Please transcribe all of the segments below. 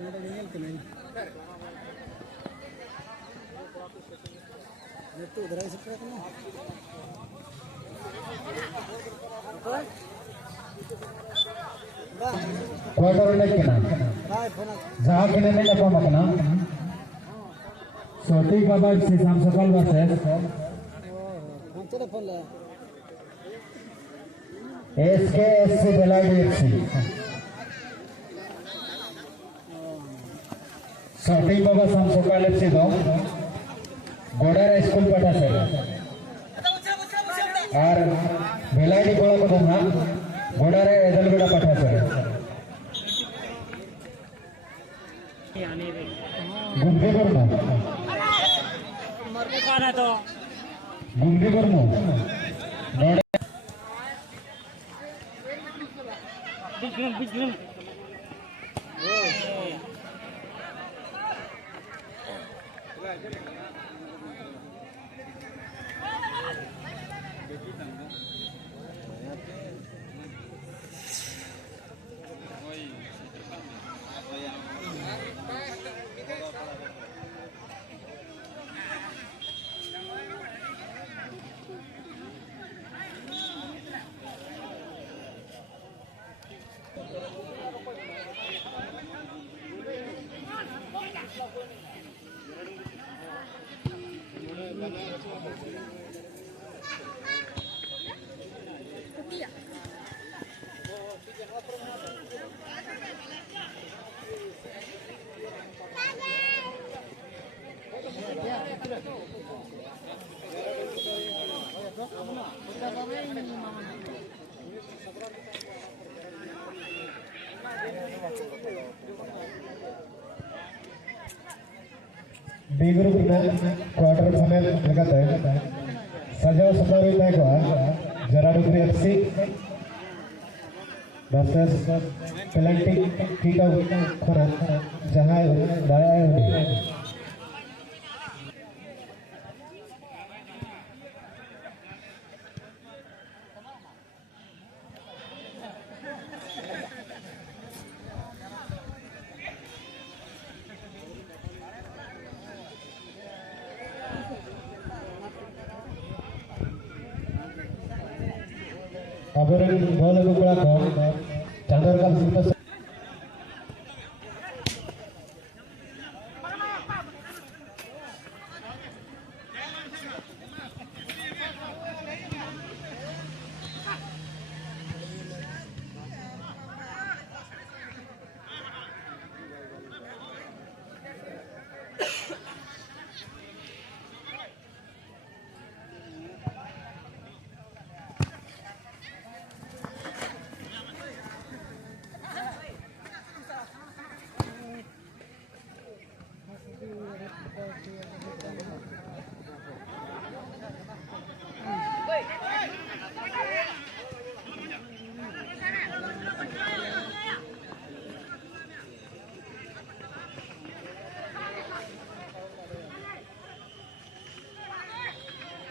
नोडे ᱧᱮᱞ ᱠᱮᱱᱟᱹᱧ ᱱᱤᱛᱚᱜ ᱫᱟᱨᱟᱭ ᱥᱮᱴᱮᱨ ᱠᱟᱱᱟ क्वार्टर लेके ना जहाँ के ने लगा मकना सोटी का बाइक से शाम सकाल बस है कौन सा फोन ले SKS बेलाडीएफसी सोटी बाबा शाम सकाल से दो गोडारा स्कूल पटा से और बेलाडी को ना गोडारा एदलगुड़ा पटा से गुंडे करना मरने का ना तो गुंडे करना बिजली बी ग्रुप में क्वार्टर फाइनल लगाता है सजाव सफारी तय को जराडुगरी FC versus penalty kick out खोना जहां दाया है अबरन बॉल को बड़ा को चांदर का सुपर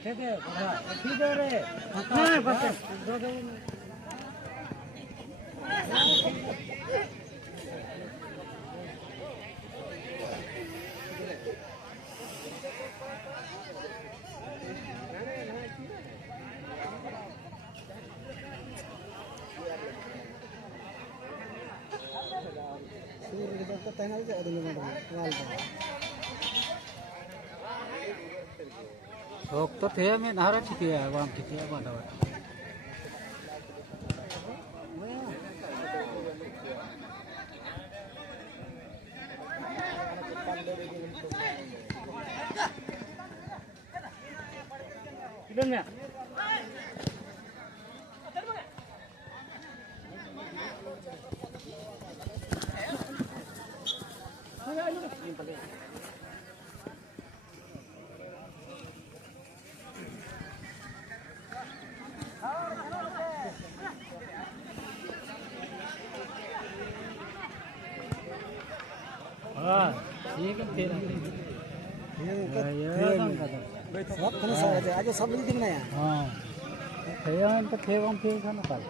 ठीक है ठीक है रे हां बस दो दो शौक तो थे मैं नारा ठीक है वाम ठीक है बांधा किधर हाँ ठीक है फिर सब खाने से आज सब मिल दिखना है हाँ खेल तो खेल हम खेल खाना कल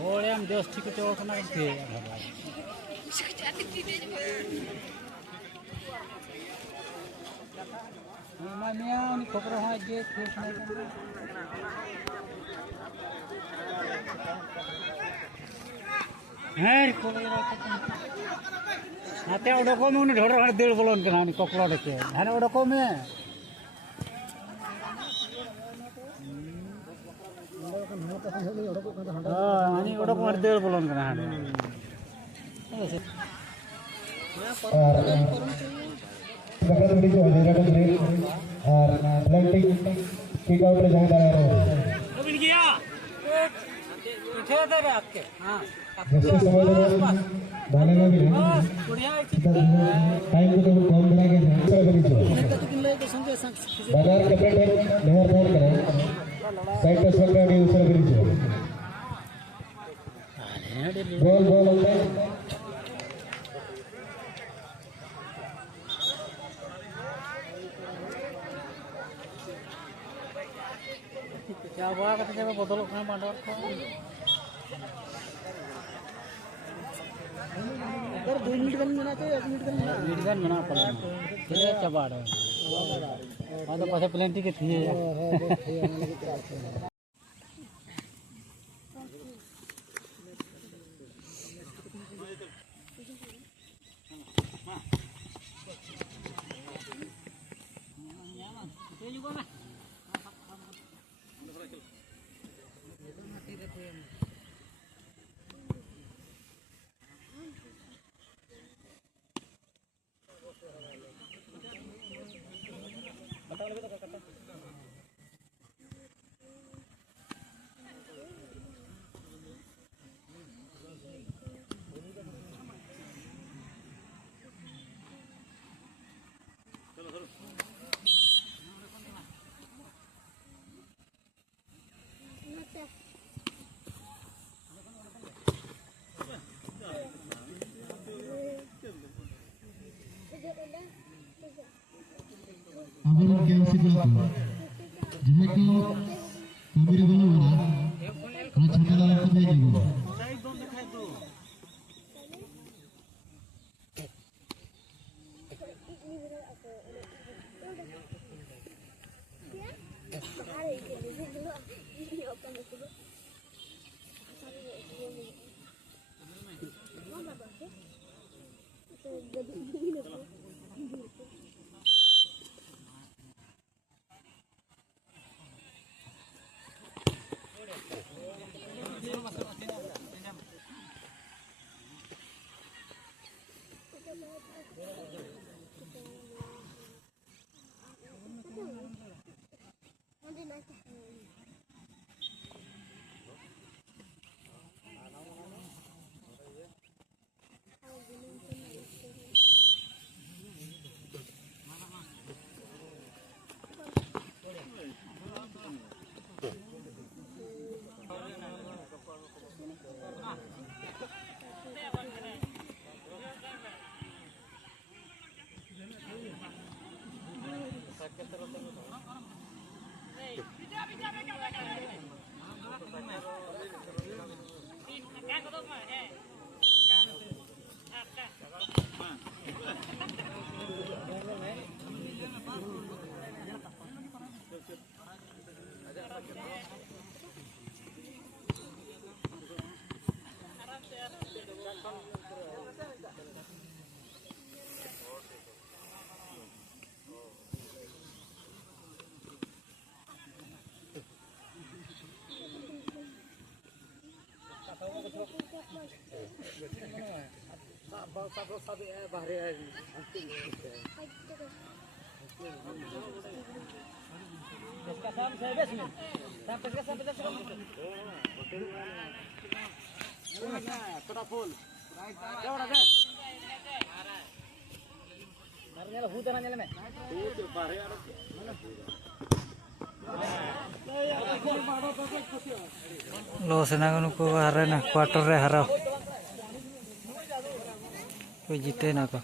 होड़े हम दोस्त ठीक चौक ना के मामिया उन कोकरो हा जे केस ना है कोले आते ओडको में उन ढोर हर देड़ बोलन के हानि कोकलो देखे हाने ओडको में हानि ओडको हर देड़ बोलन के हानि और बकरा जो है रेड ग्रीन और प्लांटिंग किक आउट रे जाता है कबिन गया उठे दे रे आपके हां जैसे समझ लो डाले ना भी बढ़िया टाइम को तो कम बना के दूसरा बनी जो बाजार कैप्टन नहर फोन करे साइड पे सबका भी दूसरा बनी जो गोल गोल होता है क्या हुआ कहते जब बदल में बांडर को अगर 2 मिनट गन बना तो 1 मिनट गन बना पड़ेगा चले चबाड़ है और तो पाछे प्लेंटी के थी अगर गेम से जो जिसे कि कबीर बनो ना और छोटा लाल को दे दो लॉस ना को हारे ना क्वार्टर रे हारा कोई जीते ना को